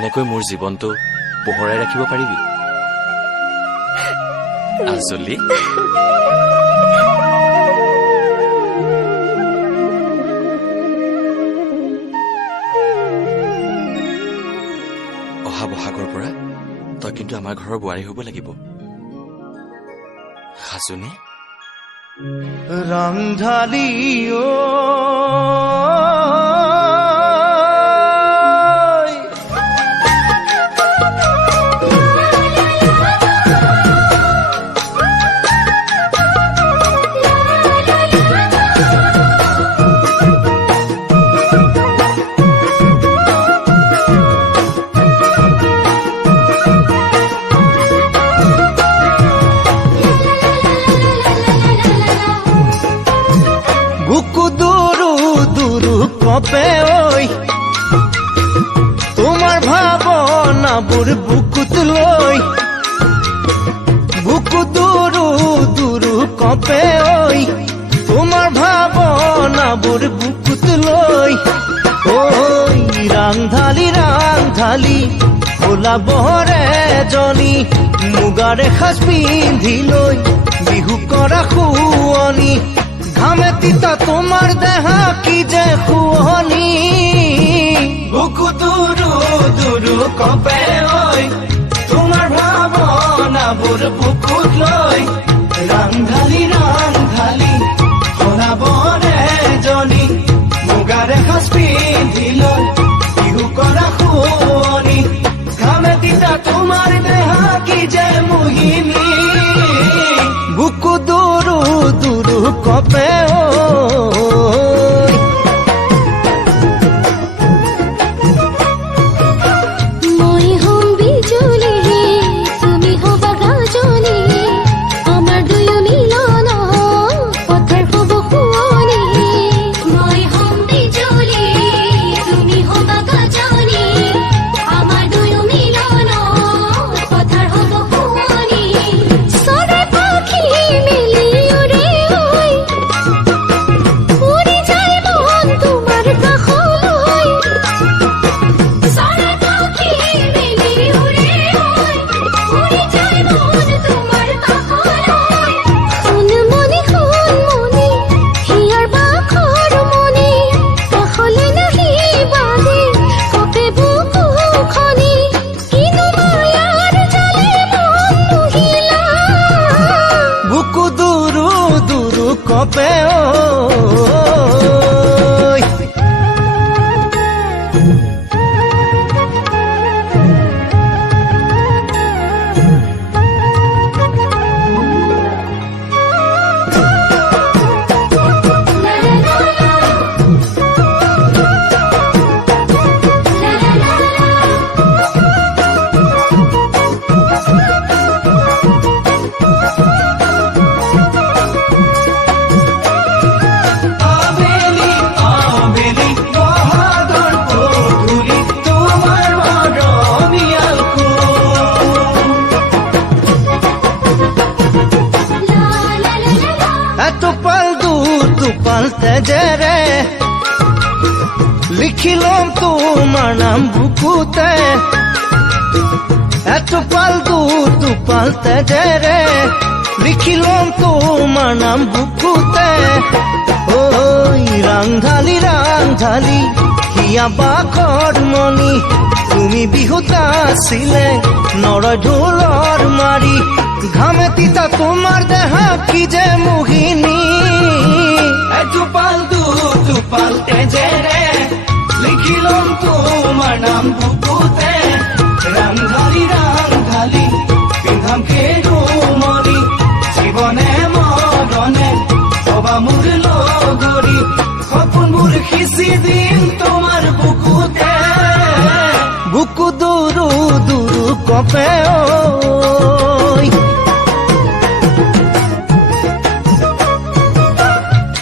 এনেকৈ মোৰ জীৱনটো পোহৰাই ৰাখিব পাৰিবি আজলি অহা বহাগৰ পৰা তই কিন্তু আমাৰ ঘৰৰ বোৱাৰী হ'ব লাগিব সাজুনে ৰংধালি বুকু দুৰু দুৰু কপে ওই তোমাৰ ভাবনাবোৰ বুকুত লৈ বুকু দুৰু দুৰু কপে ওই তোমাৰ ভাবনাবোৰ বুকুত লৈ ওই ৰাংধালি ভোলা বহৰে জনী মুগাৰে সাজ পিন্ধি লৈ বিহু কৰা শুৱনি ঘামে তিতা তোমাৰ দেহা কি যে খুহনি বুকু দুৰু দুৰু কপে ওই তোমাৰ ভাবনাবোৰ বুকুত লৈ ৰাংধালি শোনাবৰে জনী মুগাৰে সাজ পিন্ধি লৈ বিহু কৰা শুৱনি ঘামে তিতা তোমাৰ দেহা কি যে মোহিনী বুকু দুরু দুরু কপে মই হম বিজুলি তুমি হবা গাজনি আমার দুয়ো মিলন পথৰ হব শুৱনি মই হম বিজুলি তুমি হবা গাজনি আমাৰ দুয়ো মিলন পথৰ হব শুৱনি সবে পাখি মিলি উড়ে ওই উড়ি যায় মন তোমার কাখলৈ সবে পাখি মিলি উড়ে ওই উড়ি যায় মন তোমার কাখলৈ শুন মনি হিয়াৰ বাখৰ মনি কাখলৈ নাহি বাদে কপে বুকু খনি কিনো মায়াৰ জালে মন মোহিলা বুকু দুৰু দুৰু কপে তুপাল তেজেৰে লিখিলম তোমাৰ নাম বুকুতে এটোপাল তুপাল তেজেৰে লিখিলম তোমাৰ নাম বুকুতে ওই ৰাংধালি হিয়া বাখৰ মনি তুমি বিহুত আছিলে নৰয় ঢোলৰ মাৰি ঘামে তিতা তোমাৰ দেহা কি যে মোহিনী তুপাল তেজেৰে লিখিলম তোমাৰ নাম বুকুতে ৰাংধালি পিন্ধাম কেৰুমণি জীৱনে মৰণে হবা মোৰ লগৰী সপোনবোৰ সিঁচি দিম তোমাৰ বুকুতে বুকু দুৰু দুৰু কপে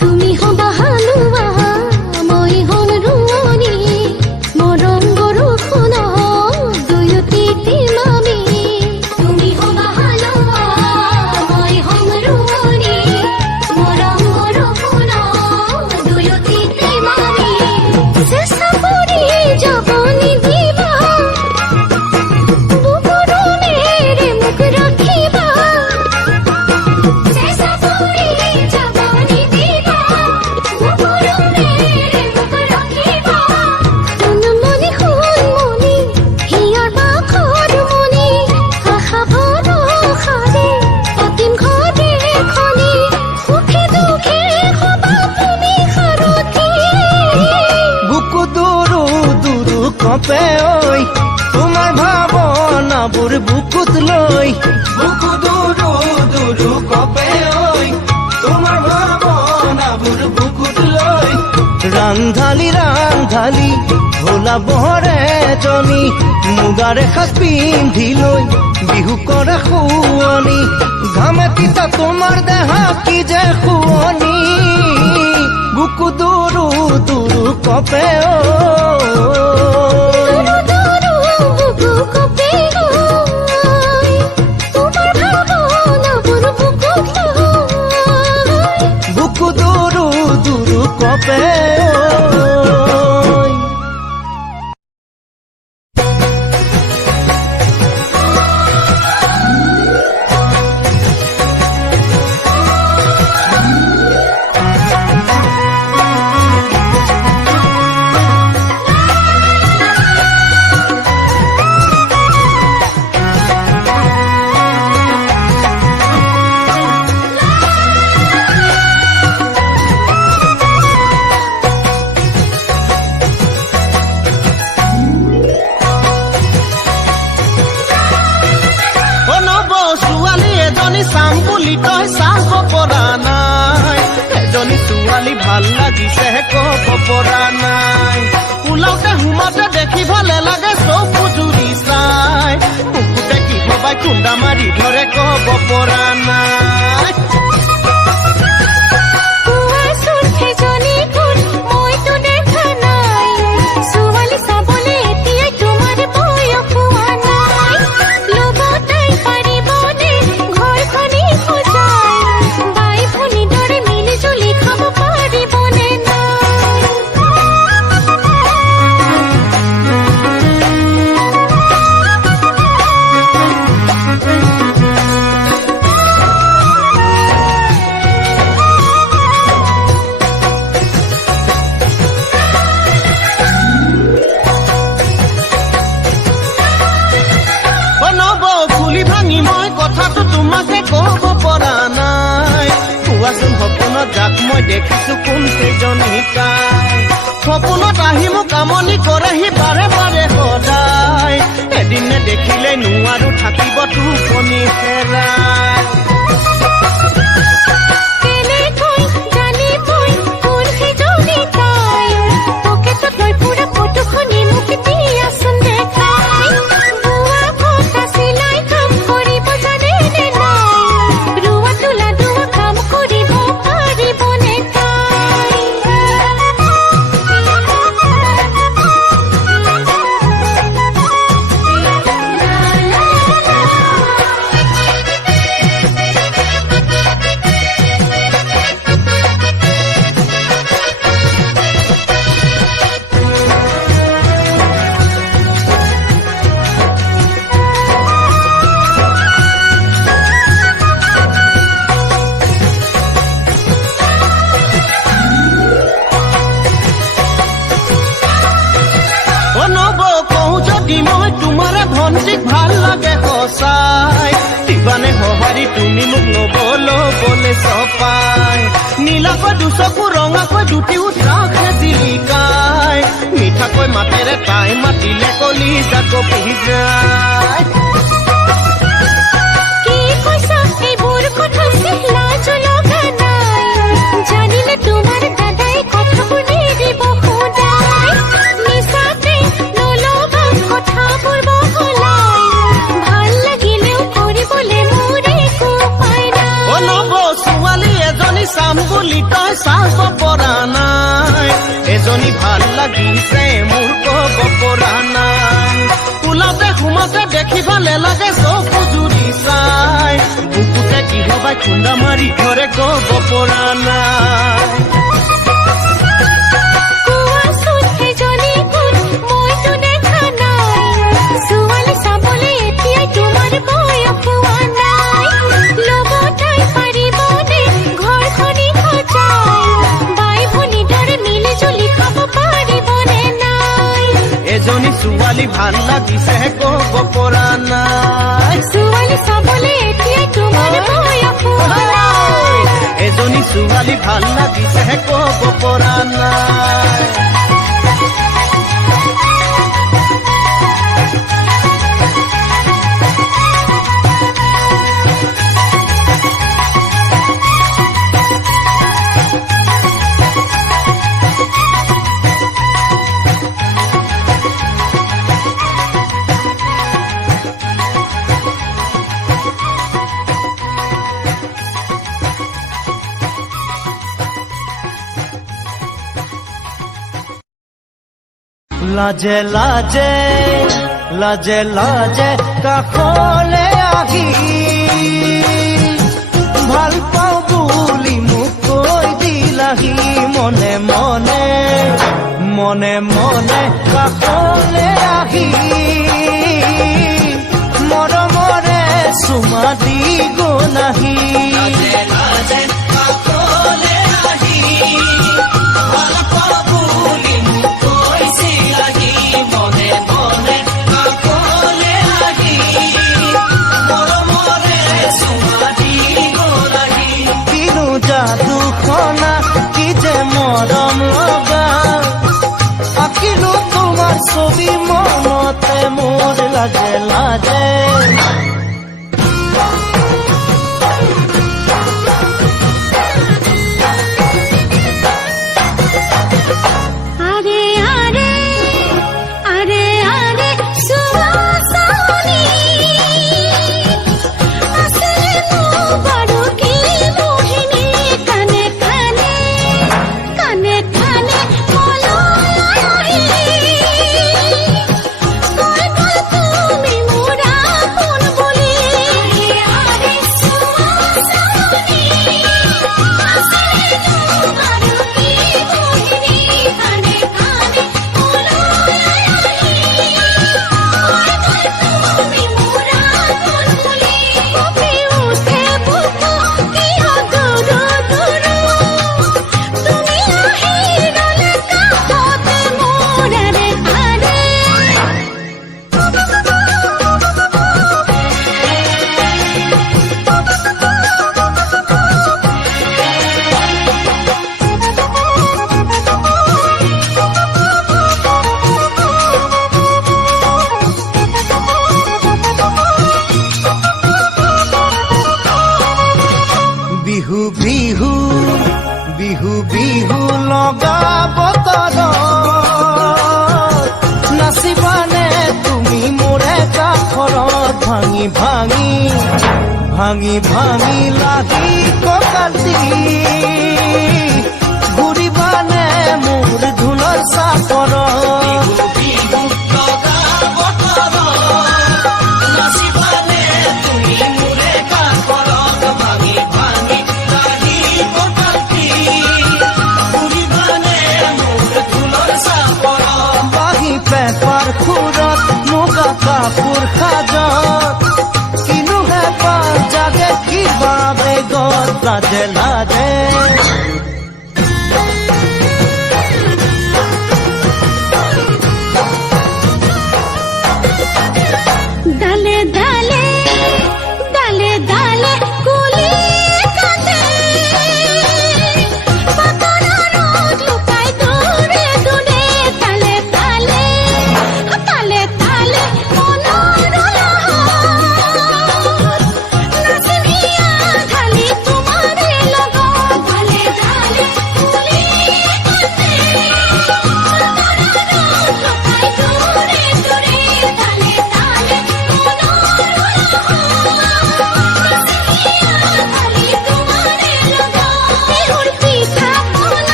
তুমি হবা হালুৱা মই হম ৰুৱনি মৰম বৰষুণ দুয়োটি তিমামি তুমি হবা হালুৱা মই হম ৰুৱনি মৰম বৰষুণ দুয়োটি তিমামি চেষ্টা কৰি যাবনি দিবা কপে ঐ তোমাৰ ভাৱনাবোৰ বুকুত লৈ বুকু দুৰু দুৰু কপে ঐ তোমাৰ ভাৱনাবোৰ বুকুত লৈ ৰান্ধালি ৰান্ধালি ভোলা বহৰে জনী মুগাৰে সাজ পিন্ধি লৈ বিহু কৰে শুৱনি ঘামে তিতা তোমাৰ দেহা কি যে শুৱনি বুকু দুৰু দুৰু কপে বুকু দুৰু দুৰু কপে চাম বুলি তই চাব পৰা নাই এজনী ছোৱালী ভাল লাগিছে ক'ব পৰা নাই ওলাওতে সোমাওতে দেখি ভালে লাগে চকু জুৰি চাই বুকুতে কি হবাই খুন্দা মাৰি ধৰে ক'ব পৰা নাই যাক মই দেখিছো কোন কেইজনী তাই সপোনত আহি মোক আমনি কৰেহি বাৰে বাৰে সদায় এদিন দেখিলে নোৱাৰো থাকিব টোপনি হেৰাই ভাল লাগে সঁচাই দিবানে সঁহাৰি তুমি মোক নবলো বলে চপাই নীলাকৈ দুচকু ৰঙাকৈ দুটিও ৰাখে জিলিকাই মিঠাকৈ মাতেৰে তাই মাতিলে কলি যাক পিহি যায় জানিলে তোমাৰ দাদাই কথাবোৰ নিদিব সদায় নিচাতে নলবা কথাবোৰ চাম বুলি তই চাব পৰা নাই এজনী ভাল লাগিছে মোৰ ক'ব পৰা নাই ওলাওতে সোমাওতে দেখি ভালে লাগে চকু জুৰি চাই বুকুতে কি হবাই খুন্দা মাৰি ধৰে ক'ব পৰা নাই এজনী ছোৱালী ভাল লাগিছে ক'ব পৰা নাই ছোৱালী চাবলৈ এতিয়া তোমাৰ বয়স এজনী ছোৱালী ভাল লাগিছে ক'ব পৰা নাই লাজে লাজে লাজে লাজে কাষলে আহি ভাল পাওঁ বুলি মোক কৈ দিলাহি মনে মনে মনে মনে কাষলে আহি মৰমৰে চুমা দি গনাহি মৰম লগা আঁকিলো তোমাৰ ছবি মনতে মোৰ লাজে লাজে বিহু বিহু বিহু বিহু লগা বতৰত নাচিবানে তুমি মোৰে কাষৰত ভাঙি ভাঙি ভাঙি ভাঙি লাগি ককালি ঘূৰিবানে মোৰ ঢোলৰ চাপৰত কাপোৰ সাজত কিনুহে পাৰ জাগে কিবা বেগত লাজে লাজে ডালে ডালে ডালে ডালে কুলি কাঁদে পাতলা রোদ লুকাই দূরে দূরে তালে তালে তালে তালে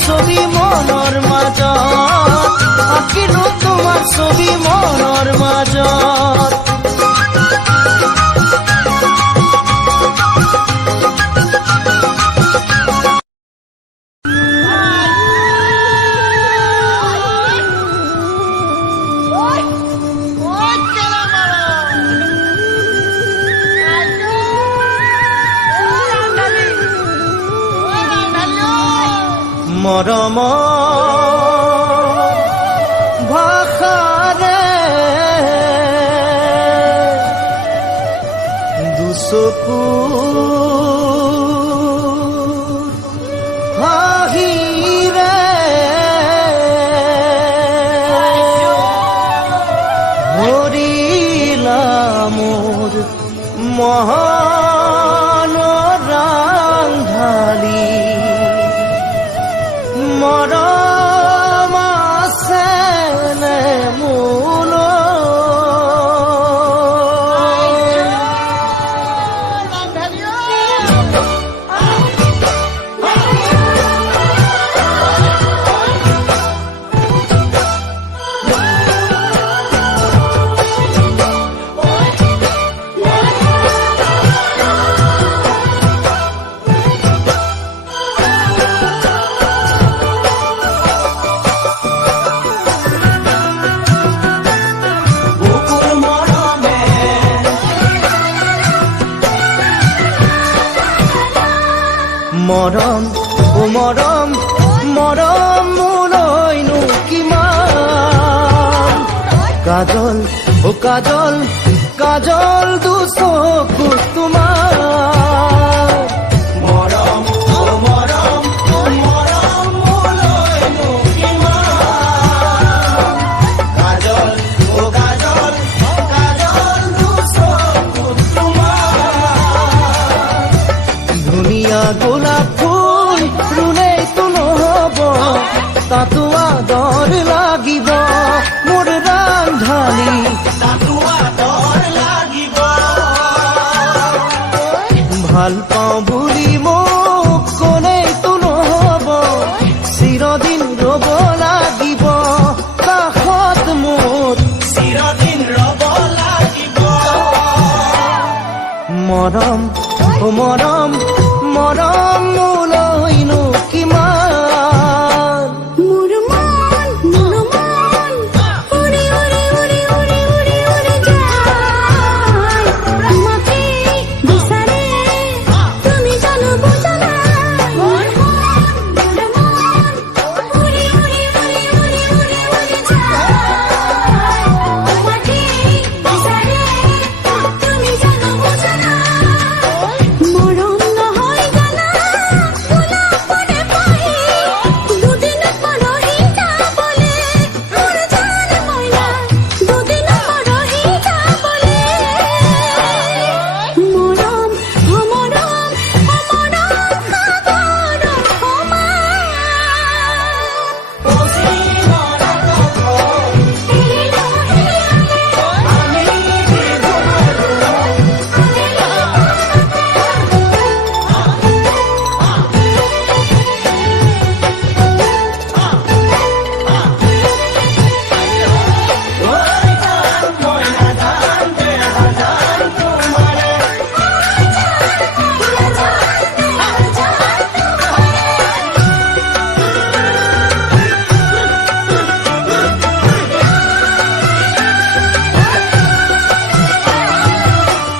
ছবি মনৰ মাজত আঁকিলো তোমাৰ ছবি মনৰ মাজত মৰম ভাষাৰে দুচকু হাঁহিৰে ভৰিলা মোৰ মনৰ ৰাংঢালি মৰম আছে নে মোলৈ মৰম মৰম মৰম মোলৈনো কিমান কাজল কাজল কাজল দুচকু তোমাৰ মৰম মৰম মৰম মোলৈনো কিমান কাজল কাজল কাজল দুচকু তোমাৰ ধুনীয়া গোলাপ ফুল ৰুলেইতো নহ'ব তাতো আদৰ লাগিব মোৰ ৰান্ধালি ভাল পাওঁ বুলি মোক ক'লেইতো নহ'ব চিৰদিন ৰ'ব লাগিব কাষত মোৰ চিৰদিন ৰ'ব লাগিব মৰম মৰম মৰম মোলৈনো কিমান মোৰ মন উৰি উৰি উৰি উৰি উৰি উৰি যায় তোমাকে বিচাৰে তুমি জানো বুজা নাই মোৰ মন উৰি উৰি উৰি উৰি উৰি উৰি যায় তোমাকে বিচাৰে তুমি জানো বুজা নাই মৰম নহয় জানা গোলাপ পৰে পাহি দুদিন পৰহি যাবলে মোৰ জান মইনা দুদিন পৰহি যাবলে মৰম মৰম মৰম সাগৰ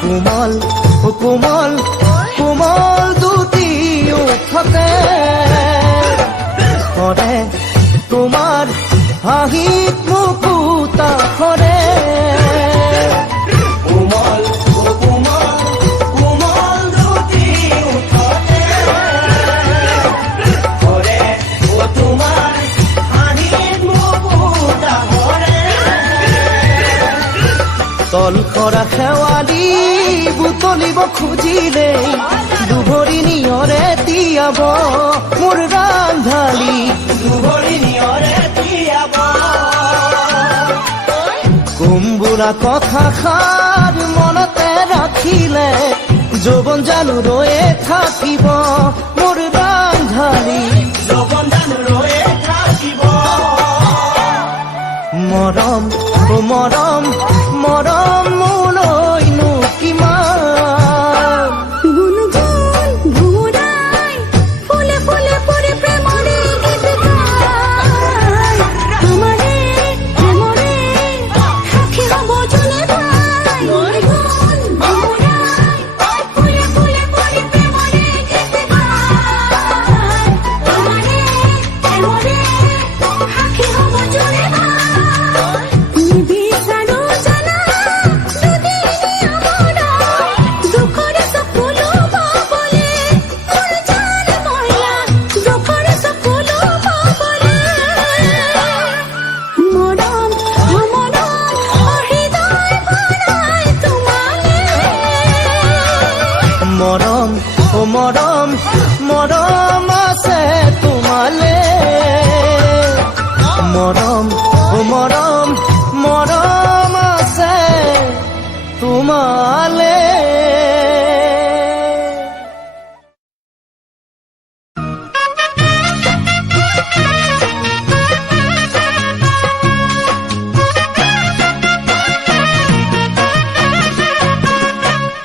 কোমল কোমল কোমল দুটি ওঠতে সৰে তোমাৰ হাঁহিত মুকুতা সৰে কোমল কোমল কোমল দুটি ওঠতে সৰে তোমাৰ হাঁহিত মুকুতা সৰে তল কৰা শেৱালি বুটলিব খুজিলে দুভৰি নিয়ৰে তিয়াব মোৰ ৰান্ধালি দুভৰি নিয়ৰে তিয়াব কোমবোলা কথা খাৰ মনতে ৰাখিলে যৌৱন জানো ৰৈয়ে থাকিব মোৰ ৰান্ধালি যৌৱন জানো ৰৈয়ে থাকিব মৰম মৰম মৰম মোলৈনো কিমান গুণগুণ ভুমুৰাই ফুলে ফুলে পৰি প্ৰেমৰে গীত গায় আমাৰে প্ৰেমৰে সাক্ষী হ'ব যোনে পায় গুণগুণ ভুমুৰাই ফুলে ফুলে পৰি প্ৰেমৰে গীত গায় আমাৰে প্ৰেমৰে সাক্ষী হ'ব যোনে পায় নিবিচাৰো জানা দুদিনীয়া মৰম দুখৰে চকুলো পাবলে মোৰ জান মইনা দুখৰে চকুলো পাবলে মৰম হৃদয় ভৰাই তোমালে মৰম মৰম মৰম আছে তোমালে মৰম মৰম মৰম আছে তোমালে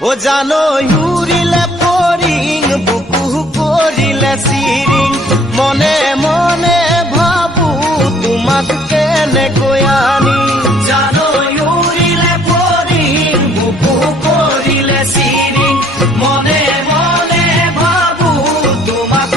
ও জানো উৰিলে ফৰিং বুকু কৰিলে চিৰিং মনে মনে ভাবো তোমাক কেনেকৈ আনি জানো উৰিলে ফৰিং বুকু কৰিলে চিৰিং মনে মনে ভাবো তোমাক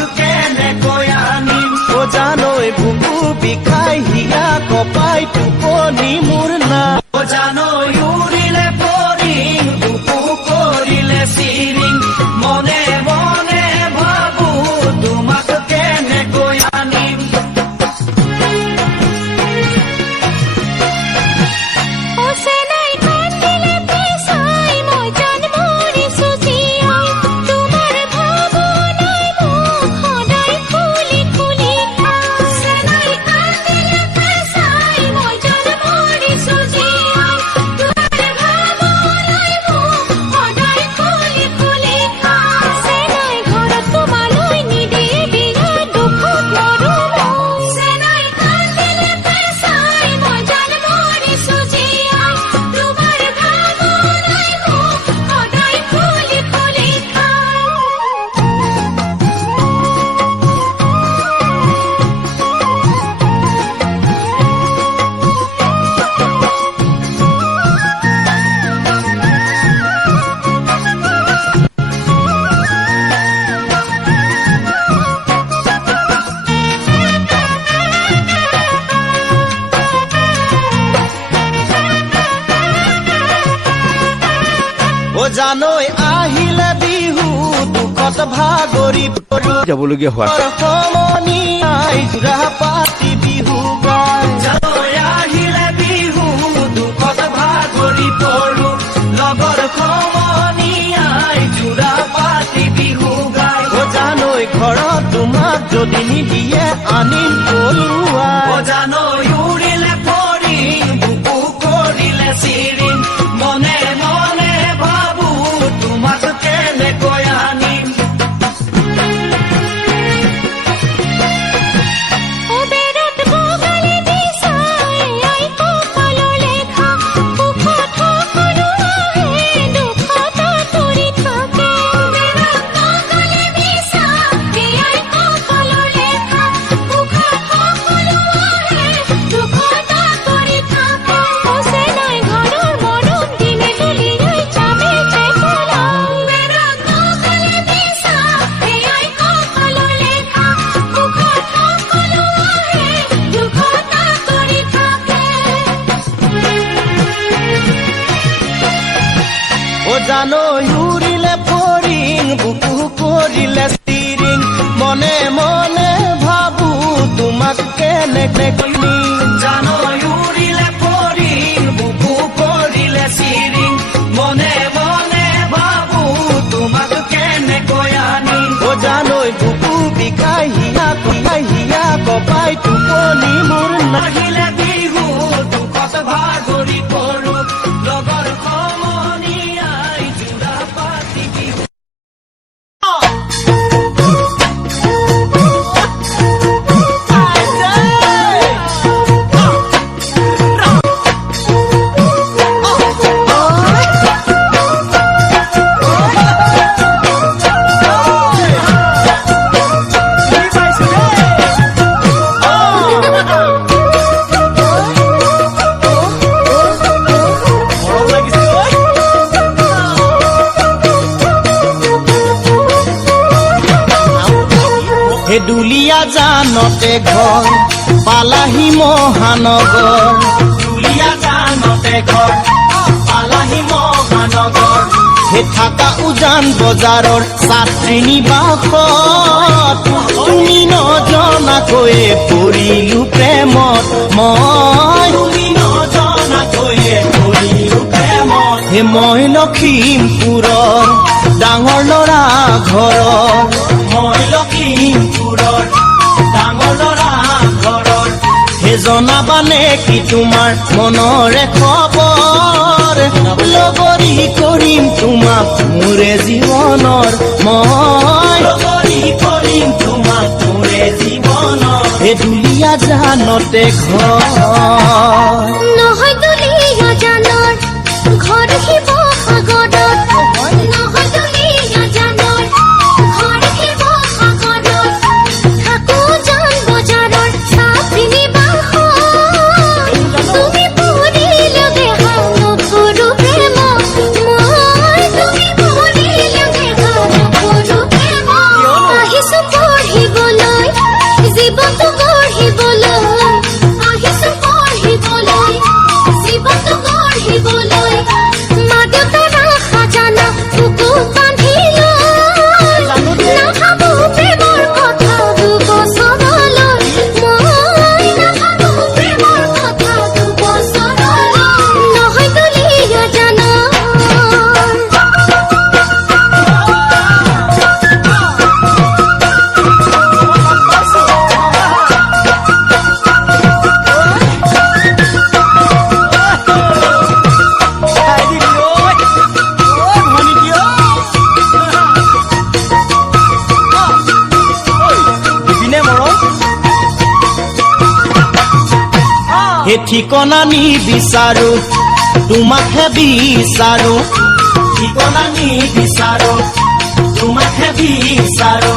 জানৈ আহিলে বিহু দুখত ভাগৰি পৰো যাবলগীয়া হোৱা সমনি আই জোৰা পাতি বিহু গায় জানৈ আহিলে বিহু দুখত ভাগৰি পৰো লগৰ সমনি আই জোৰা পাতি বিহু গায় জানৈ ঘৰত তোমাক যদি নিদিয়ে আনিম পলুৱা জানৈ উৰিলে ফৰিং বুকু কৰিলে চিৰিং মনে মনে ভাবো তোমাক কেনেকৈ আনিম ও বেৰত বগালি বিচাই আই কপালৰ লেখা সুখত সকলো আহে দুখত তৰি থাকে বেৰত বগালি বিচাই আই কপালৰ লেখা সুখত সকলো আহে দুখত তৰি থাকে ওচে নাই ঘৰৰ মৰম দিনে তুলিয়াই চাবে চেপলাও বেৰত বগালি বিচাই আই কপালৰ লেখা সুখত সকলো আহে দুখত তৰি থাকে জানৈ উৰিলে ফৰিং বুকু কৰিলে চিৰিং মনে মনে ভাবো তোমাক কেনেকৈ জানৈ উৰিলে ফৰিং বুকু কৰিলে চিৰিং মনে মনে ভাবো তোমাক কেনেকৈ আনিম জানৈ বুকু বিষাই হিয়া কপাই টোপনি মোৰ নাহিলে বিহু দুখত ভাগৰি পৰো লগৰ সমনি আই জোৰা পাতি বিহু হে দুলীয়া জানতে ঘৰ পালাহি মহানগৰ দুলীয়া জানতে ঘৰ পালাহি মহানগৰ হে থাকা উজান বজাৰৰ ছাত্ৰী নিবাসত তুমি নজনাকৈয়ে পৰিলো প্ৰেমত মই তুমি নজনাকৈয়ে পৰিলো প্ৰেমত হে মই লখিমপুৰৰ ডাঙৰ ল'ৰা ঘৰৰ মই লখিমপুৰৰ ডাঙৰ ল'ৰা ঘৰৰ হে জনাবানে কি তোমাৰ মনৰে খবৰ লগৰী কৰিম তোমাক মোৰে জীৱনৰ মই লগৰী কৰিম তোমাক মোৰে জীৱনৰ হে দুলীয়া জানতে ঘৰ নহয় দুলীয়া জানৰ ঘৰ শিৱসাগৰত নহয় দুলীয়া জানৰ ঘৰ শিৱসাগৰত থাকো জান বজাৰৰ ছাত্ৰী নিবাসত তুমি পৰিলে দেহা নকৰো প্ৰেম মই তুমি পৰিলে দেহা নকৰো প্ৰেম আহিছো পঢ়িবলৈ জীৱনটো গঢ়িবলৈ আহিছো পঢ়িবলৈ জীৱনটো গঢ়িবলৈ মা দেউতাৰ আশা জানা বুকু বান্ধি লৈ নাভাবো প্ৰেমৰ কথা দুবছৰলৈ মই নাভাবো প্ৰেমৰ কথা দুবছৰলৈ নহয় দুলীয়া জানৰ হে ঠিকনা নিবিচাৰো তোমাকহে বিচাৰো ঠিকনা নিবিচাৰো তোমাকহে বিচাৰো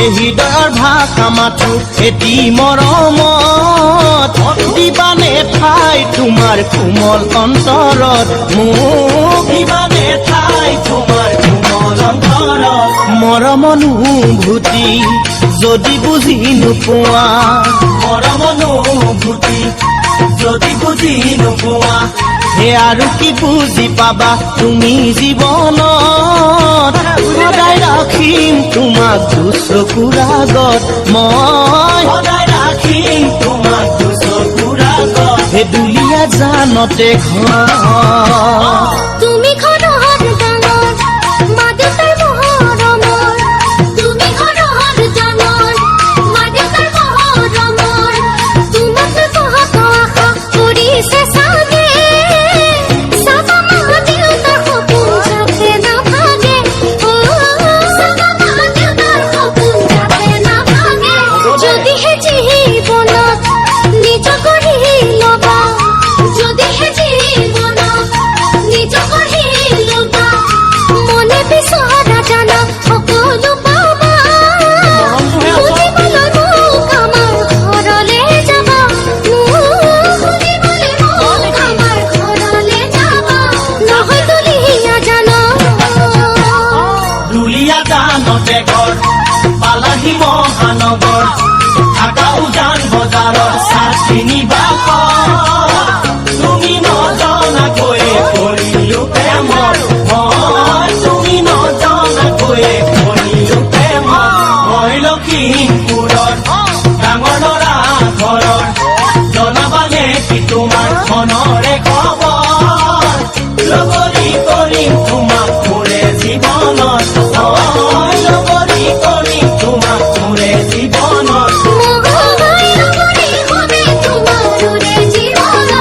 এই হৃদয়ৰ ভাষা মাথো এটি মৰমত দিবানে ঠাই তোমাৰ কোমল অন্তৰত মোক দিবানে ঠাই তোমাৰ কোমল অন্তৰত মৰমনুভূতি যদি বুজি নোপোৱা মৰমনুভূতি যদি বুজি নোপোৱা হে আৰু কি বুজি পাবা তুমি জীৱনত সদায় ৰাখিম তোমাক দুচকুৰ আগত মই সদায় ৰাখিম তোমাক দুচকুৰ আগত হে দুলীয়া জানতে ঘৰ তুমি ঘৰত ডাঙৰ মা দেউতাৰ মৰমৰ তুমি ঘৰত ডাঙৰ মা দেউতাৰ মৰমৰ তোমাক বহুত আশা কৰিছে চাগে চাবা মা দেউতাৰ সপোন যাতে নাভাগে চাবা মা দেউতাৰ সপোন যাতে নাভাগে যদিহে জীৱনত নিজ কৰি ল'বা যদিহে জীৱনত নিজ কৰি ল'বা মনে বিচৰা জানা সকলো পাবা শুনিবলৈ মোক আমাৰ ঘৰলৈ যাবা শুনিবলৈ মোক আমাৰ ঘৰলৈ যাবা নহয় দুলীয়া জানা দুলীয়া জানতে ঘৰ পালাহি মহানগৰ ঢাকা উজান বজাৰৰ চাচিনী বাকৰ তুমি নজনাকৈয়ে পৰিলো প্ৰেমৰ মই তুমি নজনাকৈয়ে পৰিলো প্ৰেমৰ মই লখিমপুৰৰ ডাঙৰ ল'ৰা ঘৰৰ জনাবানে কি তোমাৰ মনৰে খবৰ লগৰী কৰিম তোমাক মোৰে জীৱনত মই লগৰী কৰিম তোমাক মোৰে জীৱনত মহাবাই লগৰী হবে তোমাৰোৰে জীৱনত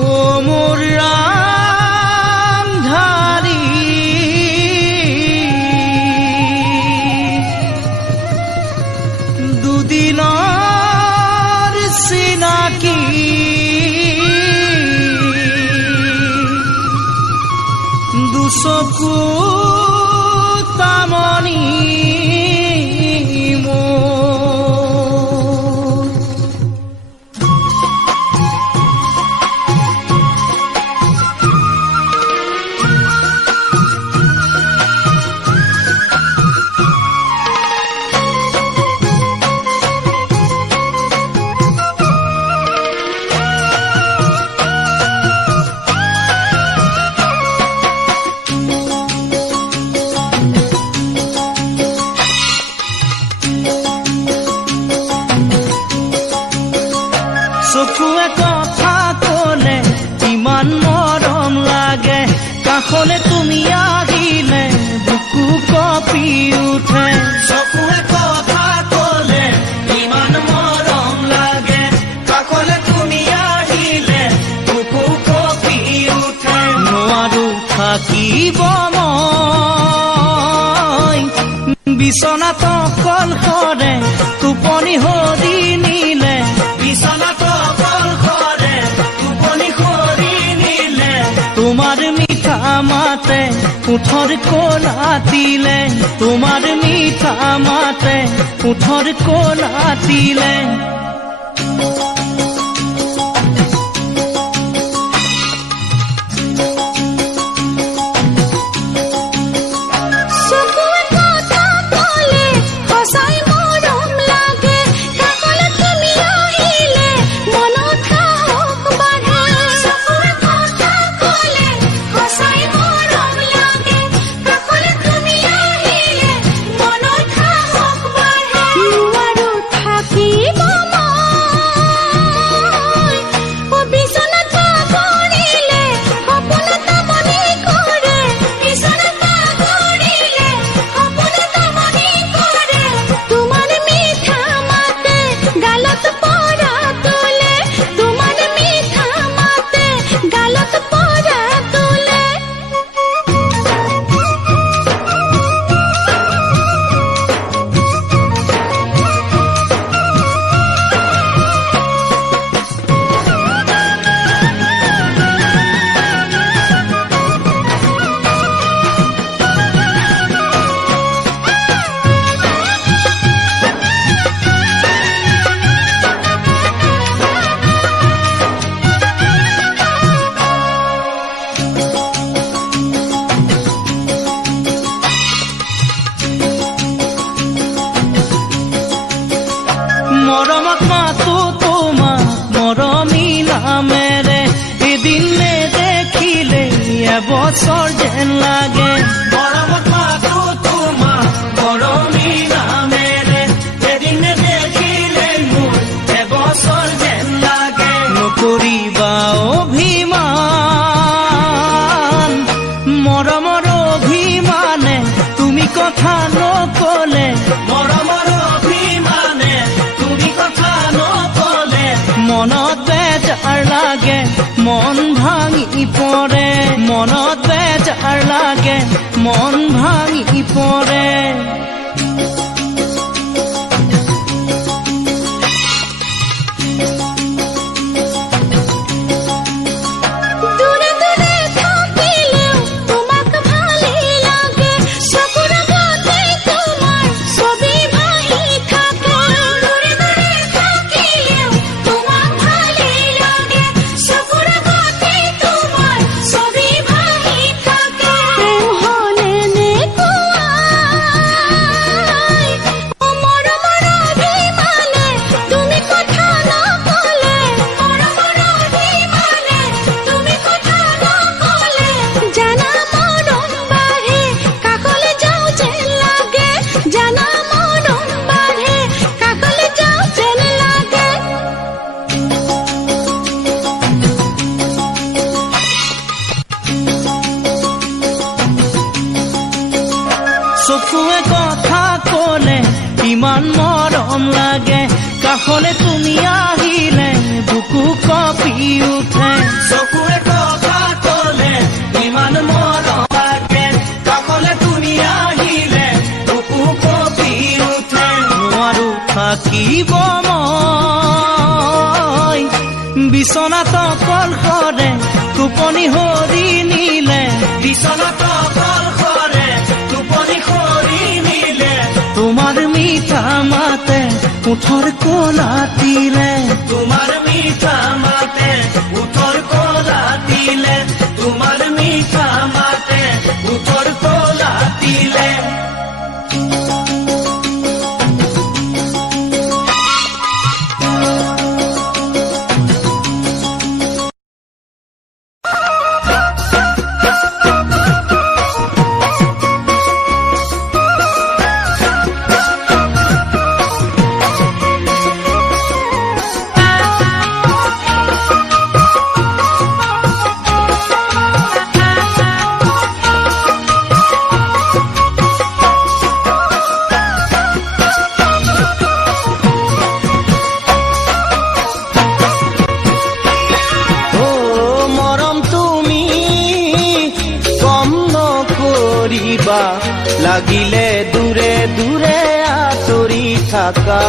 ও মোৰ ৰামধাৰী দুদিনৰ চিনাকি দুচকু তামনি মোৰ চকুৱে কথা ক'লে ইমান মৰম লাগে কাষলে তুমি আহিলে বুকু কঁপি উঠে চকুৱে কথা ক'লে ইমান মৰম লাগে কাষলে তুমি আহিলে বুকু কঁপি উঠে নোৱাৰো থাকিব মই বিচনাত অকলশৰে টোপনি সৰি নিলে বিচনাত অকলশৰে টোপনি সৰি নিলে তোমাৰ মিঠা মাতে ওঠৰ কোলাতিলে তোমাৰ মিঠা মাতে ওঠৰ কোলাতিলে চকুৱে কথা ক'লে সঁচাই মৰম লাগে কাষলে তুমি আহিলে মনত সাহস বাঢ়ে চকুৱে কথা ক'লে সঁচাই মৰম লাগে কাষলে তুমি আহিলে মনত সাহস বাঢ়ে নোৱাৰো থাকিব মই কৰিবা অভিমান মৰমৰ অভিমানে তুমি কথা নকলে মৰমৰ অভিমানে তুমি কথা নকলে মনত বেজাৰ লাগে মন ভাঙি পৰে মনত বেজাৰ লাগে মন ভাঙি পৰে দূৰে দূৰে থাকিলেও তোমাক ভালে লাগে চকুৰ আগতে তোমাৰ ছবি ভাহি থাকে দূৰে দূৰে থাকিলেও তোমাক ভালে লাগে চকুৰ আগতে তোমাৰ ছবি ভাহি থাকে প্ৰেম হলে নেকুৱাই মৰমৰ অভিমানে তুমি কথা নকলে মৰমৰ অভিমানে তুমি কথা নকলে জানা মৰম বাঢ়ে কাষলৈ যাওঁ যেন লাগে জানা মৰম বাঢ়ে কাষলৈ যাওঁ যেন লাগে চকুৱে কথা কলে ইমান মৰম লাগে কাষলে তুমি আহিলে বুকু কঁপি উঠে চকুৰে কথা কলে ইমান মৰম লাগে কাষলে তুমি আহিলে বুকু কঁপি উঠে নোৱাৰো থাকিব মই বিচনাত অকল সৰে টোপনি সৰি নিলে বিচনাত অকল সৰে টোপনি সৰি নিলে তোমাৰ মিঠা মাতে ওঠৰ কলাতিলে তোমাৰ মিঠা মাতে উঠৰ কলা দিলে তোমাৰ মিঠা মাতে উঠৰ কলা দিলে ও মৰম তুমি কম নকৰিবা লাগিলে দূৰে দূৰে আঁতৰি থাকা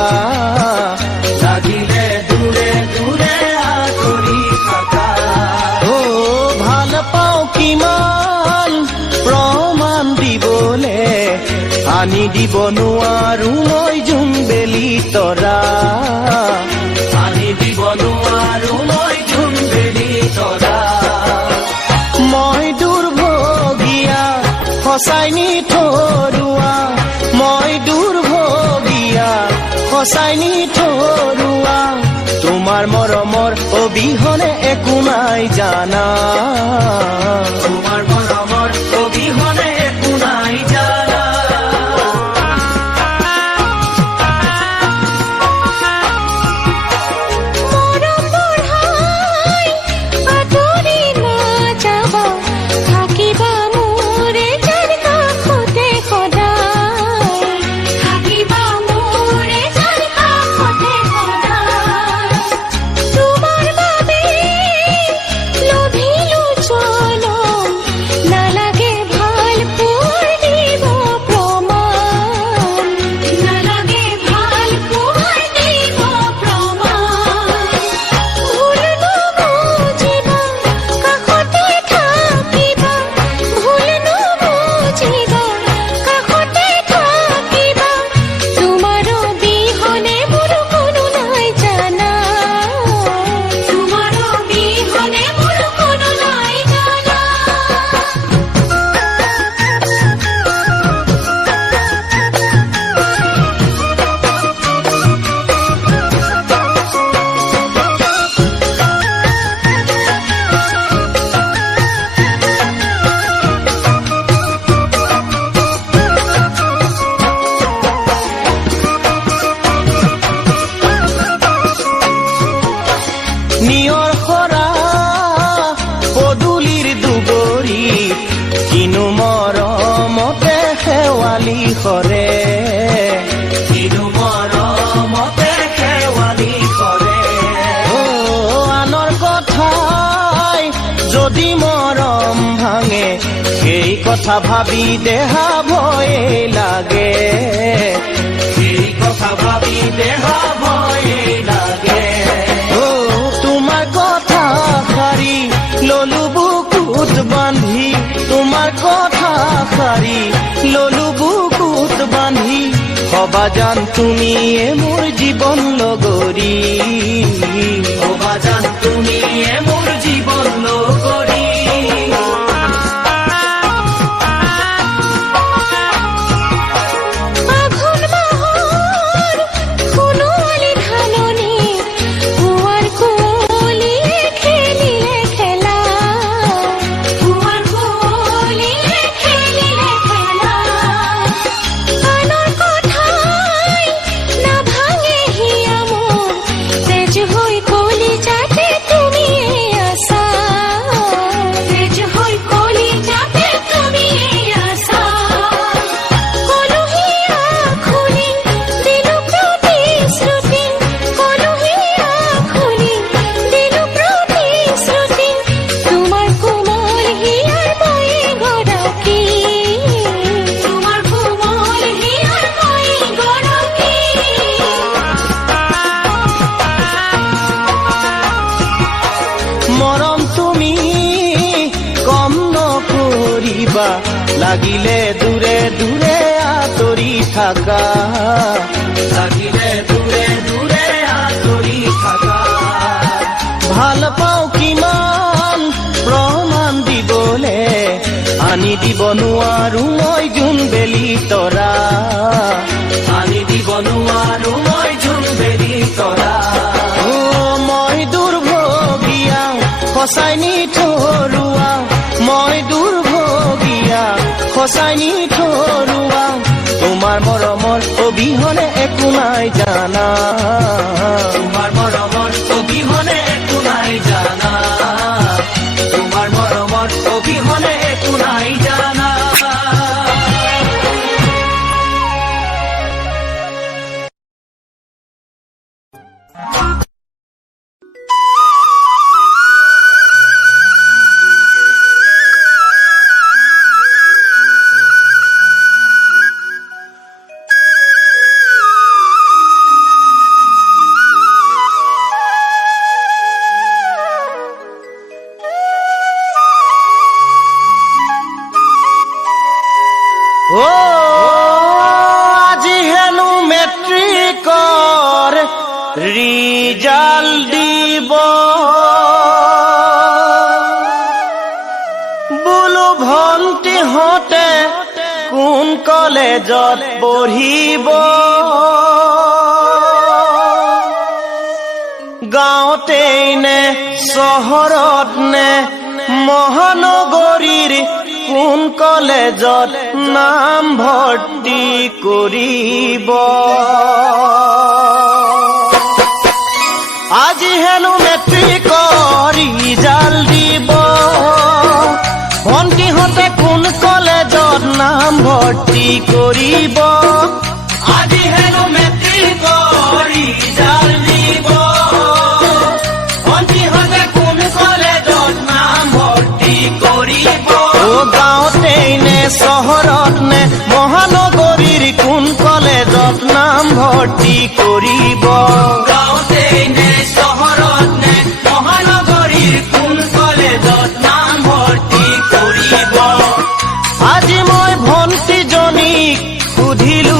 লাগিলে দূৰে দূৰে আঁতৰি থাকা ও ভাল পাওঁ কিমান প্ৰমাণ দিবলে আনি দিব নোৱাৰো মই জোনবেলি তৰা আনি দিব নোৱাৰো মই ঝুমবেলি তৰা মই দুৰ্ভগীয়া সঁচাই নিথৰুৱা মই দুৰ্ভগীয়া সঁচাই নিথৰুৱা তোমাৰ মৰমৰ অবিহনে একো নাই জানা তোমাৰ মৰমৰ অবিহনে একো নাই জানা মৰম বঢ়াই আঁতৰি নাযাব থাকিবা মোৰে যাৰ কাষতে সদায় থাকিবা মোৰে যাৰ কাষতে সদায় তোমাৰ বাবে লোভিলো জনম নালাগে ভাল পোৱাৰ দিব প্ৰমাণ নালাগে ভাল পোৱাৰ দিব প্ৰমাণ ভুল নুবুজিবা কাষতে থাকিবা ভুল নুবুজিবা কাষতে থাকিবা তোমাৰ অবিহনে মোৰ কোনো নাই জানা তোমাৰ অবিহনে মোৰ কোনো নাই জানা নিয়ৰ শেৱালি সৰে কিনো মৰমতে শেৱালি সৰে আনৰ কথাই যদি মৰম ভাঙে সেই কথা ভাবি দেহা ভয়ে লাগে সেই কথা ভাবি দেহা ভয়ে লাগে তোমাৰ কথা সাৰি ললো বুকুত বান্ধি তোমাৰ কথা সাৰি ললো বুকুত বান্ধি হবা জান তুমিয়ে মোৰ জীৱন লগৰী হবা জান তুমিয়ে মোৰ জীৱন লগৰী আঘোণ মাহৰ সোণোৱালী ধাননি কুঁৱাৰ কুঁৱলীয়ে খেলিলে খেলা কুঁৱাৰ কুঁৱলীয়ে খেলিলে খেলা আনৰ কথাই নাভাঙে হিয়া মোৰ তেজ হৈ কলিজাতে তুমিয়ে আছা তেজ হৈ কলিজাতে তুমিয়ে আছা কলহীয়া খুলি দিলো প্ৰতিশ্ৰুতি কলহীয়া খুলি দিলো প্ৰতিশ্ৰুতি তোমাৰ কোমল হিয়াৰ মই গৰাকী তোমাৰ কোমল হিয়াৰ মই গৰাকী মৰম তুমি কম নকৰিবা লাগিলে দূৰে দূৰে আঁতৰি থাকা লাগিলে দূৰে দূৰে আঁতৰি থাকা ভাল পাওঁ কিমান প্ৰমাণ দিবলে আনি দিব নোৱাৰো মই জোনবেলি তৰা আনি দিব নোৱাৰো মই জোনবেলি তৰা মই দুৰ্ভগীয়া সঁচাই নিথৰুৱা মই দুৰ্ভগীয়া সঁচাই নিথৰুৱা তোমাৰ মৰমৰ অবিহনে একো নাই জানা তোমাৰ মৰমৰ অবিহনে একো নাই জানা তোমাৰ মৰমৰ অবিহনে একো নাই জানা আজি হেনো মেট্ৰিকৰ ৰিজাল্ট দিব বোলো ভণ্টিহঁতে কোন কলেজত পঢ়িব গাঁৱতেই নে চহৰত নে মহানগৰীৰ কোন কলেজত নাম ভৰ্তি কৰিব আজি হেনো মেট্ৰিকৰ ৰিজাল্ট দিব ভণ্টিহঁতে কোন কলেজত নাম ভৰ্তি কৰিব আজি হেনো মেট্ৰিকৰ ৰিজাল্ট দিব ভণ্টিহঁতে কোন কলেজত নাম ভৰ্তি কৰিব গাঁৱতেই নে চহৰত নে মহানগৰীৰ কোন কলেজত নাম ভৰ্তি কৰিব গাঁৱতেই নে চহৰত নে মহানগৰীৰ কোন কলেজত নাম ভৰ্তি কৰিব আজি মই ভণ্টিজনীক সুধিলো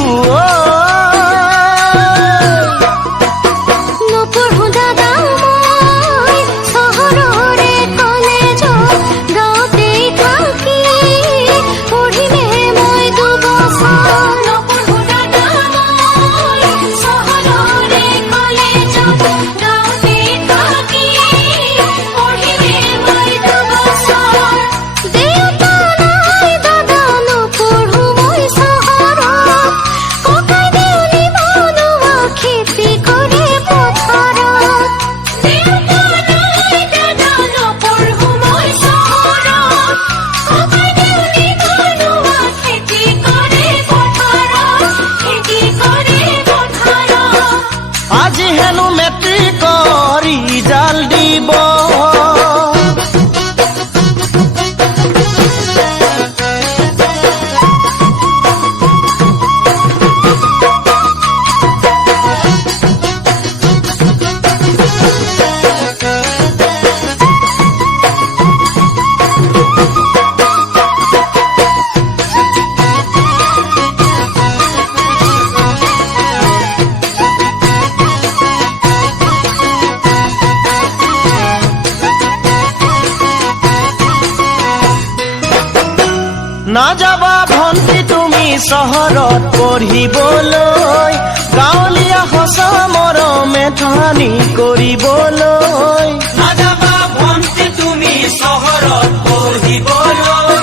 নপঢ়ো দাদা মই চহৰৰে কলেজত গাঁৱতেই থাকি পঢ়িমে মই দুবছৰ নপঢ়ো দাদা মই চহৰৰে কলেজত নাযাবা ভন্টি তুমি চহৰত পঢ়িবলৈ গাঁৱলীয়া সঁচা মৰমে ঠানি কৰিবলৈ নাযাবা ভন্টি তুমি চহৰত পঢ়িবলৈ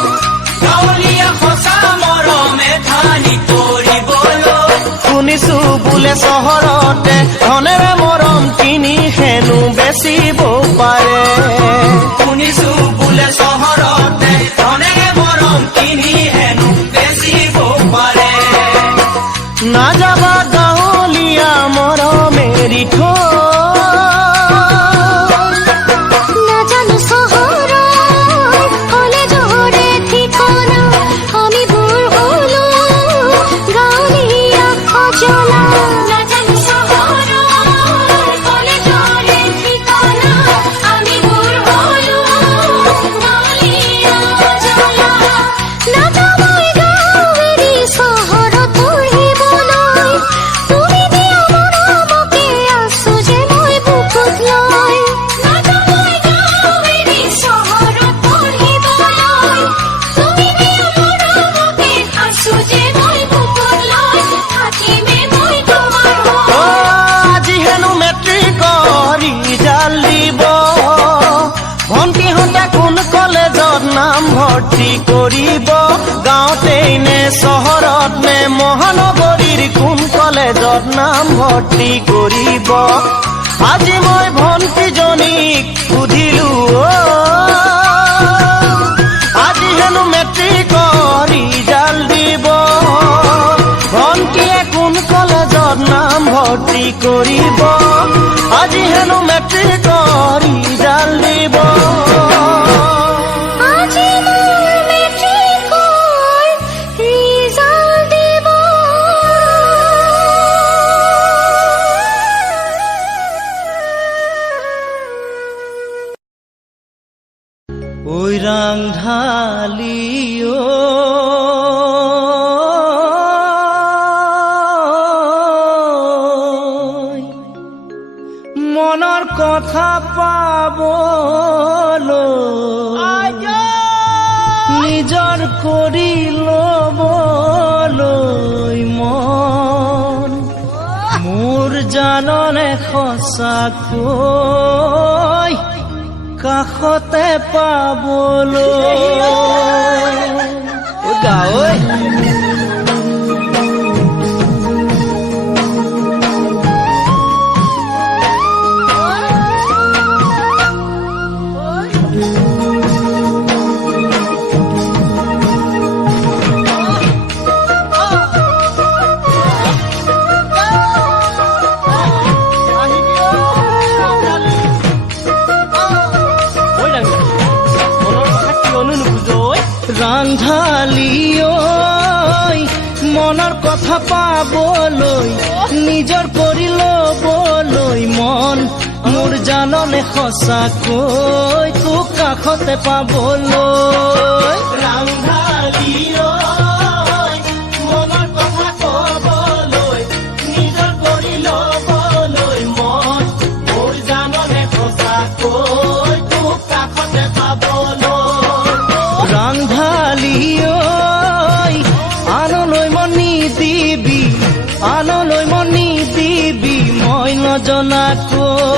গাঁৱলীয়া সঁচা মৰমে ঠানি কৰিবলৈ শুনিছো বোলে চহৰতে ধনেৰে মৰম কিনি হেনো বেচিব পাৰে শুনিছো বোলে চহৰতে ধনেৰে মৰম কিনি হেনো বেচিব পাৰে নাযাবা গাঁৱলীয়া মৰমেৰি থৈ নাজানো চহৰৰ কলেজৰে ঠিকনা আমি বুঢ় হলো গাঁৱলীয়া অজলা নাজানো চহৰৰ কলেজৰে ঠিকনা আমি বুঢ় হলো গাঁৱলীয়া অজলা নাযাবই গাঁৱেৰি চহৰত পঢ়িবলৈ তুমি দিয়া মৰমকে আছো যে মই বুকুত লৈ নাযাবই গাঁৱেৰি চহৰত পঢ়িবলৈ তুমি দিয়া মৰমকে আছো যে মই বুকুত লৈ থাকিমে মই তোমাৰ হৈ আজি হেনো মেট্ৰিকৰ ৰিজাল্ট দিব ভন্টিহঁতে কোন কলেজত নাম ভৰ্তি কৰিব গাঁৱতেই নে চহৰত নে মহানগৰীৰ কোন কলেজত নাম ভৰ্তি কৰিব আজি মই ভন্টিজনীক সুধিলো আজি হেনো মেট্ৰিকৰ ৰিজাল্ট দিব ভন্টিয়ে কোন কলেজত নাম ভৰ্তি কৰিব আজি হেনো মেট্ৰিকৰ ৰিজাল্ট দিব আজি মোৰ মেট্ৰিকৰ ৰিজাল্ট দিব ঐ ৰাংঢালি মনৰ কথা পাবলৈ নিজৰ কৰি ল'বলৈ মন মোৰ জাননে সঁচাকৈ কাষতে পাবলৈ গাঁৱৈ ৰাংঢালি মনৰ কথা পাবলৈ নিজৰ কৰি ল'বলৈ মন মোৰ জাননে সঁচাকৈ তোক কাষতে পাবলৈ ৰাংঢালি মনৰ কথা ক'বলৈ নিজৰ কৰি ল'বলৈ মন মোৰ জাননে সঁচাকৈ তোক কাষতে পাবলৈ ৰাংঢালি আনলৈ মনি দিবি আনলৈ মনি দিবি মই নজনাকৈ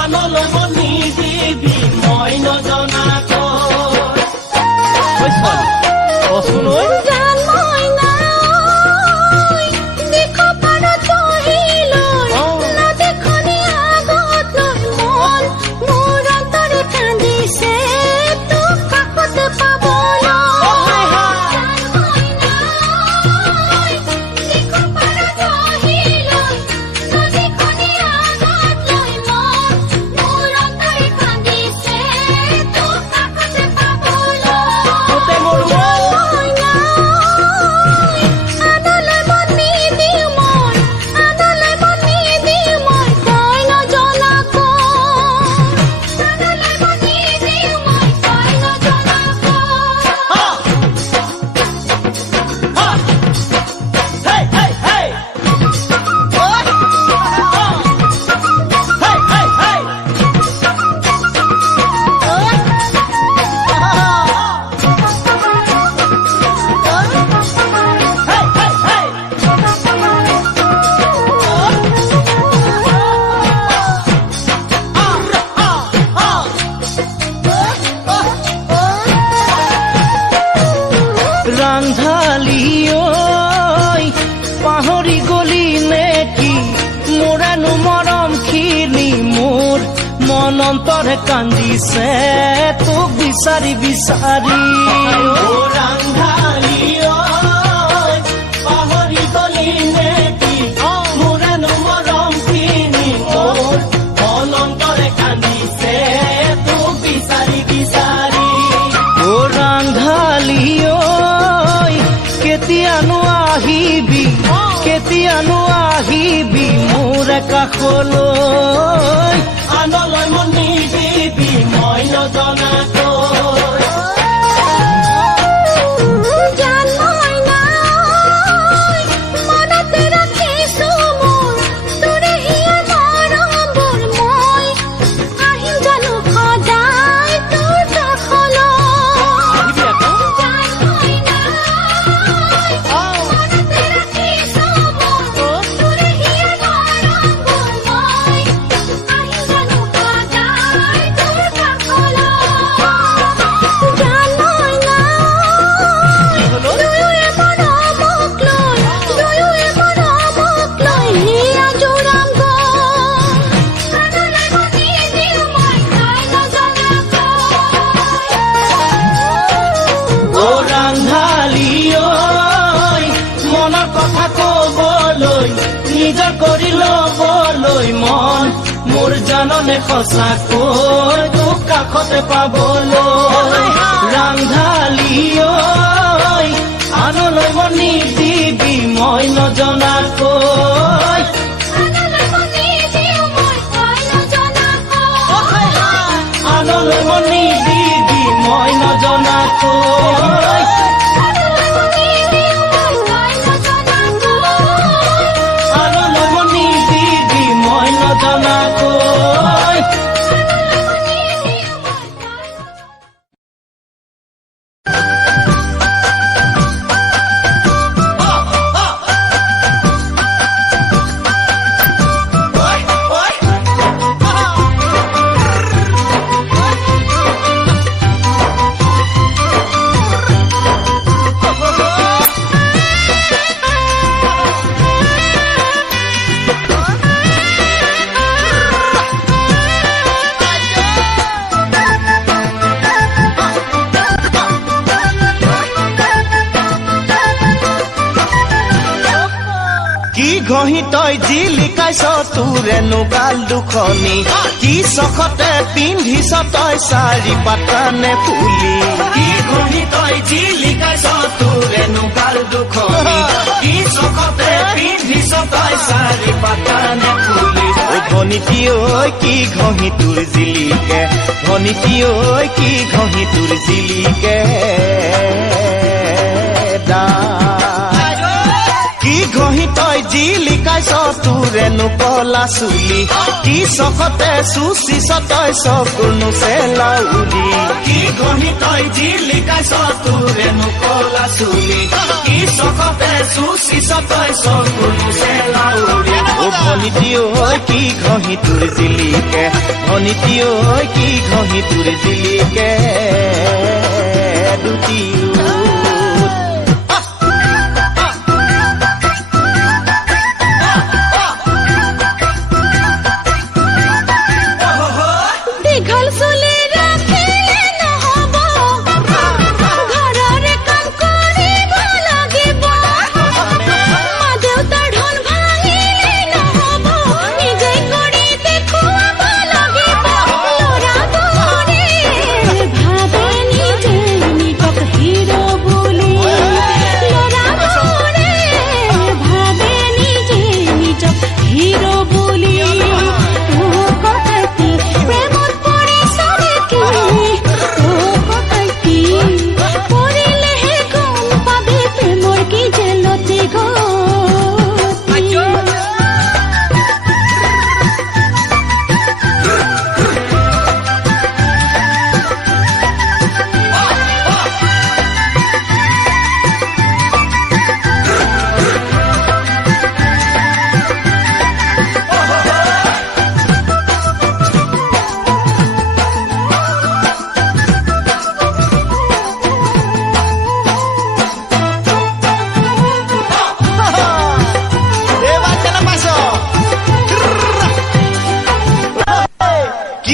আনলৈ মনি দিবি মই নজনাকৈ অনন্তৰে কান্দিছে তোক বিচাৰি বিচাৰি ৰাংধালী পাহৰি গলি নেকি মোৰেনো মৰমখিনি মোৰ অনন্তৰে কান্দিছে তোক বিচাৰি বিচাৰি ৰাংধালী কেতিয়ানো আহিবি কেতিয়ানো আহিবি মোৰ কাষলৈ আনলৈ মন নিদিবি মই নজনাকৈ জান মই নাই মনতে ৰাখিছো মোৰ তোৰে হিয়া মৰমবোৰ মই আহিম জানো সদায় তোৰ কাষলৈ জান মই নাই মনতে ৰাখিছো মোৰ তোৰে হিয়া মৰমবোৰ মই আহিম জানো সদায় তোৰ কাষলৈ জান মই নাই দুয়োৱে মৰমক লৈ দুয়োৱে মৰমক লৈ হিয়া জোৰাম গৈ কাণলৈ বহি দিওঁ মই তাই নজনাকৈ ৰাংধালী মনৰ কথা কবলৈ নিজৰ কৰি ল'বলৈ মন মোৰ জাননে সঁচাকৈ তোক কাষতে পাবলৈ ৰাংধালী আনলৈ মন নিদিবি মই নজনাকৈ কাণলৈ বহি দিওঁ মই তাই নজনাকৈ আনলৈ মন নিদিবি মই নজনাকৈ কাণলৈ বহি দিওঁ মই তাই নজনাকৈ আনলৈ মন নিদিবি মই নজনাকৈ কি ঘঁহি তই যি লিকাইছ তোৰেনো গাল দুখনি কি চখতে পিন্ধিছ তই চাৰি পাতানে ফুলি কি ঘঁহি তই যি লিকাইছ তোৰেনো গাল দুখনি কি চখতে পিন্ধিছ তই চাৰি পাতানে ফুলি ভনিতী ঐ কি ঘঁহি তোৰ জিলিকে ভনিতী ঐ কি ঘঁহি তোৰ জিলিকে কি ঘঁহি তই যি লিকাইছ তোৰেনো কলা চুলি কি চখতে চুচিছ তই চকুনো চেলাউলি কি ঘঁহি তই যি লিকাইছ তোৰেনো কলা চুলি কি চখতে চুচিছ তই চকুনো চেলাউলি ভনিতী ঐ কি ঘঁহি তোৰ জিলিকে ভনিতী ঐ কি ঘঁহি তোৰ জিলিকে দুটি দীঘল চুলি ৰাখিলে নহ'ব ঘৰৰে কাম কৰিব লাগিব মা দেউতাৰ ধন ভাঙিলে নহ'ব নিজে কৰি দেখুৱাব লাগিব ল'ৰাবোৰে ভাবে নিজে নিজক হিৰ'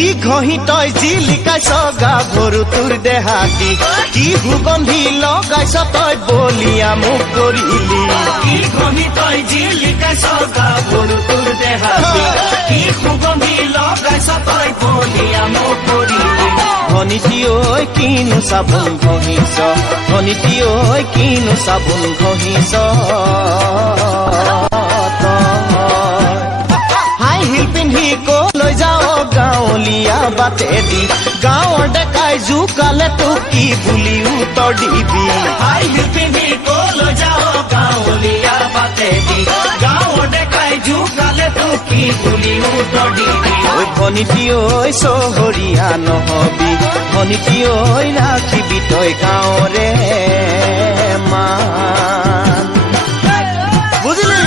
কি ঘঁহি তই জিলিকাইছ গাভৰু তোৰ দেহাতি কি সুগন্ধি লগাইছ তই বলিয়া মোক কৰিলি কি ঘঁহি তই জিলিকাইছ গাভৰু তোৰ দেহাতি কি সুগন্ধি লগাইছ তই বলিয়া মোক কৰিলি ধনীটি ঐ কিনো চাবোন ঘঁহিছ ধনীটি ঐ কিনো চাবোন ঘঁহিছ হাই হিল পিন্ধি কলৈ যাওঁ গাঁৱলীয়া বাটেদি গাঁৱৰ ডেকাই জোকালে তোক কি বুলি উত্তৰ দিবি হাই হিল পিন্ধি কলৈ যাওঁ গাঁৱলীয়া বাটেদি গাঁৱৰ ডেকাই জোকালে তোক কি বুলি উত্তৰ দিবি ঐ ভনীটি ঐ চহৰীয়া নহবি ভনীটি ঐ ৰাখিবি তই গাঁৱৰে মান বুজিলি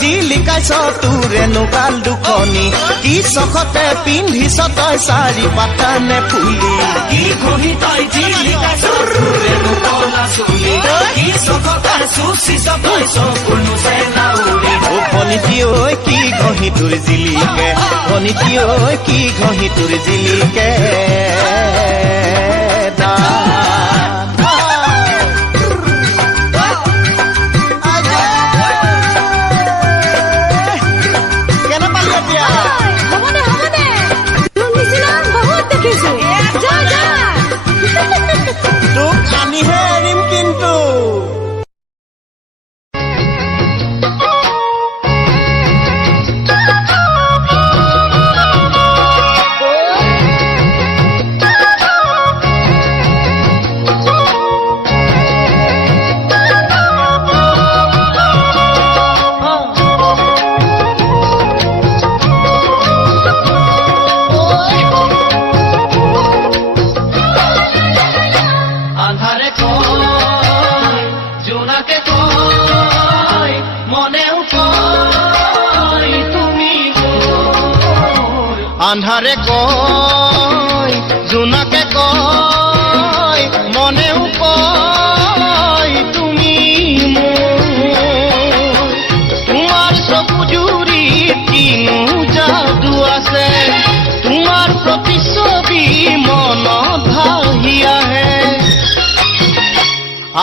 জিলিকাইছ তোৰেনো গাল দুখনি কি চখতে পিন্ধিছ তই চাৰি পাতা নে ফুলি কি ঘঁহি তই জিলিকাইছ তোৰেনো কলা চুলি কি চখতে চুচিছ তই চকুনো চেনাউৰি ভনীটি ঐ কি ঘঁহি তোৰ জিলিকে ভনীটি ঐ কি ঘঁহি তোৰ জিলিকে তোক আনিহে এৰিম কিন্তু আন্ধাৰে কয় জোনাকে কয় মনেও কয় তুমি তোমাৰ চকু জুৰিত কিনো যাদু আছে তোমাৰ প্ৰতিচ্ছবি মনত ভাহি আহে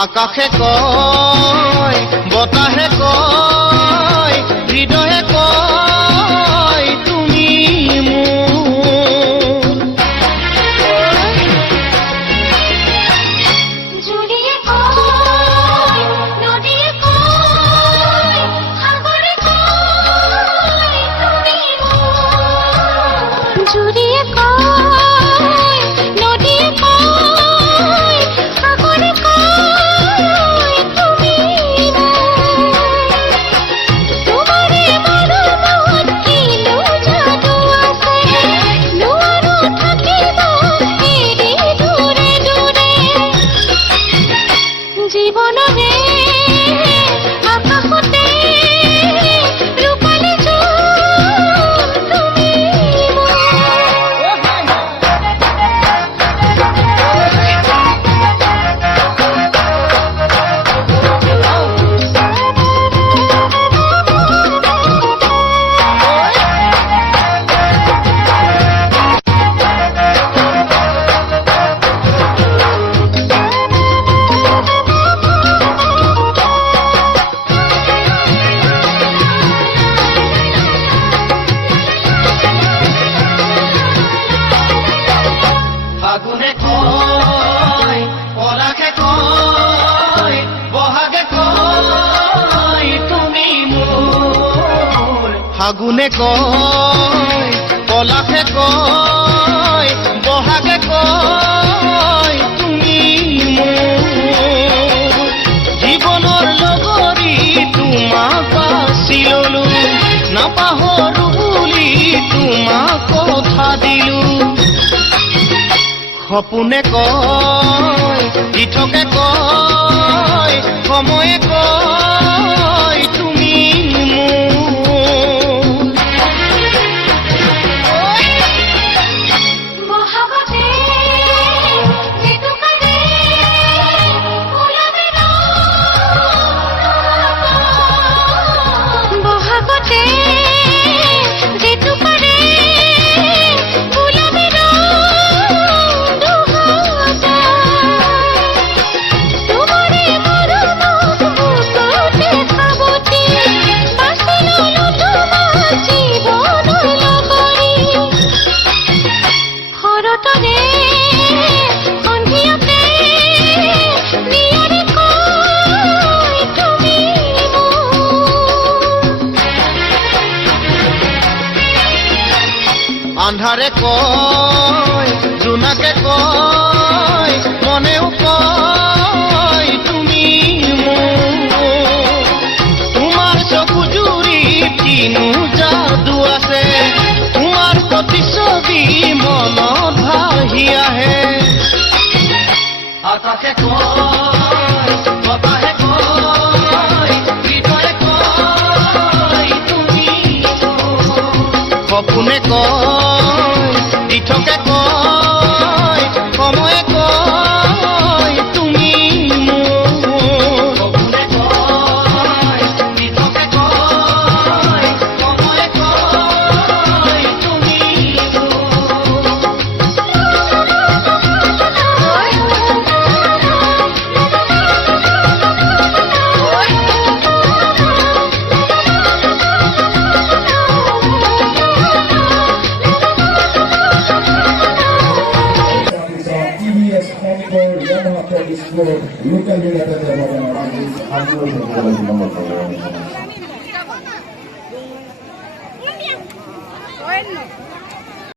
আকাশে কয় বতাহে কয় হৃদয়ে কয় তুমি তোমারে আগুনে কয় পলাশে কয় বহাগে কয় তুমি মোৰ জীৱনৰ লগৰী তোমাক বাছি ললো নাপাহৰো বুলি তোমাক কথা দিলো সপোনে কয় দিঠকে কয় সময়ে কয় তুমি বহাগতে জেতুকাৰে ফুলবে বহাগতে জেতুকাৰে ফুলবে তোমাৰে মৰম বুকুতে খাবতি বাছি ললো তোমাক জীৱনৰ লগৰী শৰতৰে সন্ধিয়াতে নিয়াৰে কয় তুমি আন্ধাৰে কয় জোনাকে কয় মনেও কয় তুমি মোৰ তোমাৰ চকু জুৰি কিনো যাদু আছে তোমাৰ প্ৰতিচ্ছবি মনত ভাহি আহে আকাশে কয় বতাহে কয় হৃদয়ে কয় তুমি সপোনে কয় দিঠকে কয় সময়ে কয় তুমি মোৰ সপোনে কয় দিঠকে কয় সময়ে কয় তুমি TVS Honeycomb Yamaha Produce Pro local unit at the bottom.